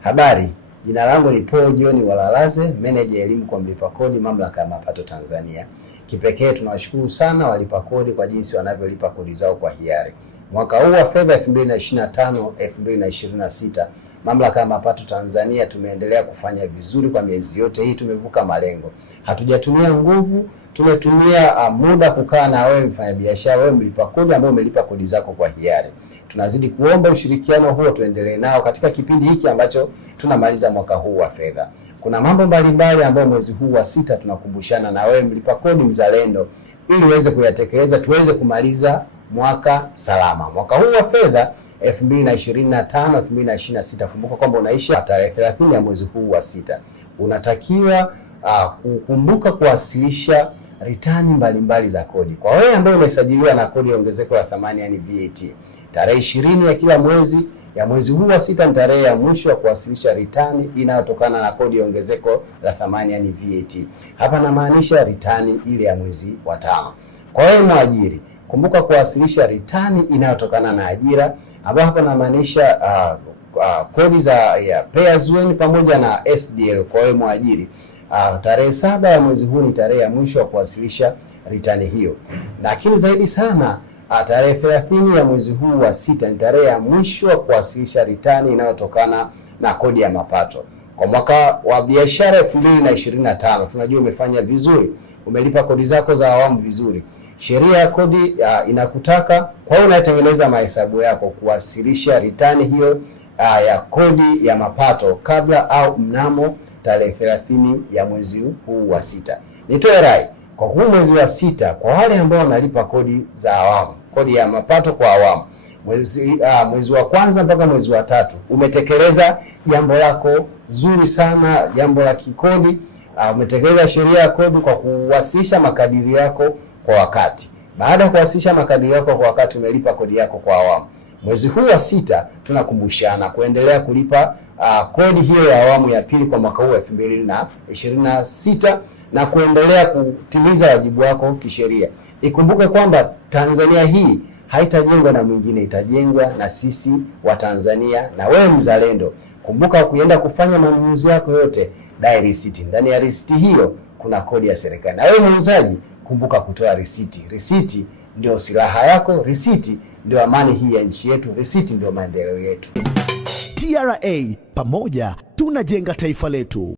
Habari, jina langu ni Paul John Walalaze, meneja elimu kwa mlipa kodi Mamlaka ya Mapato Tanzania. Kipekee tunawashukuru sana walipa kodi kwa jinsi wanavyolipa kodi zao kwa hiari. Mwaka huu wa fedha 2025-2026, Mamlaka ya Mapato Tanzania tumeendelea kufanya vizuri kwa miezi yote hii, tumevuka malengo. Hatujatumia nguvu, tumetumia muda kukaa na wewe mfanyabiashara, wewe mlipa kodi ambao umelipa kodi zako kwa hiari. Tunazidi kuomba ushirikiano huo tuendelee nao katika kipindi hiki ambacho tunamaliza mwaka huu wa fedha. Kuna mambo mbalimbali ambayo mwezi huu wa sita tunakumbushana na wewe mlipa kodi mzalendo ili uweze kuyatekeleza, tuweze kumaliza mwaka salama. Mwaka huu wa fedha 2025-2026, kumbuka kwamba unaisha tarehe 30 ya mwezi huu wa sita. Unatakiwa kukumbuka kuwasilisha ritani mbalimbali za kodi. Kwa wewe ambaye umesajiliwa na kodi ya ongezeko la thamani yani VAT, tarehe 20 ya kila mwezi ya mwezi huu wa sita ni tarehe ya mwisho ya kuwasilisha ritani inayotokana na kodi ya ongezeko la thamani yani VAT. Hapa namaanisha ritani ile ya mwezi wa tano. Kwa wewe mwajiri, kumbuka kuwasilisha ritani inayotokana na ajira, ambapo hapa namaanisha kodi za pay as you earn pamoja na SDL. Kwa wewe mwajiri, tarehe 7 ya mwezi huu ni tarehe ya mwisho wa kuwasilisha ritani hiyo. Lakini zaidi sana, tarehe 30 ya mwezi huu wa sita ni tarehe ya mwisho wa kuwasilisha ritani inayotokana na kodi ya mapato. Kwa mwaka wa biashara 2025 tunajua umefanya vizuri, umelipa kodi zako za awamu vizuri. Sheria ya kodi inakutaka kwa hiyo unatengeneza mahesabu yako kuwasilisha ritani hiyo ya kodi ya mapato kabla au mnamo tarehe 30 ya mwezi huu wa sita. Nitoe rai kwa huu mwezi wa sita, kwa wale ambao wanalipa kodi za awamu, kodi ya mapato kwa awamu, mwezi wa kwanza mpaka mwezi wa tatu, umetekeleza jambo lako zuri sana, jambo la kikodi. Umetekeleza sheria ya kodi kwa kuwasilisha makadirio yako kwa wakati. Baada ya kuwasilisha makadirio yako kwa wakati, umelipa kodi yako kwa awamu. Mwezi huu wa sita tunakumbushana kuendelea kulipa kodi hiyo ya awamu ya pili kwa mwaka huu 2026 na kuendelea kutimiza wajibu wako kisheria. Ikumbuke kwamba Tanzania hii haitajengwa na mwingine, itajengwa na sisi wa Tanzania na wewe mzalendo. Kumbuka kuenda kufanya manunuzi yako yote, dai risiti. Ndani ya risiti hiyo kuna kodi ya serikali. Na wewe muuzaji, kumbuka kutoa risiti. Risiti ndio silaha yako, risiti ndio amani hii ya nchi yetu, risiti ndio maendeleo yetu. TRA, pamoja tunajenga taifa letu.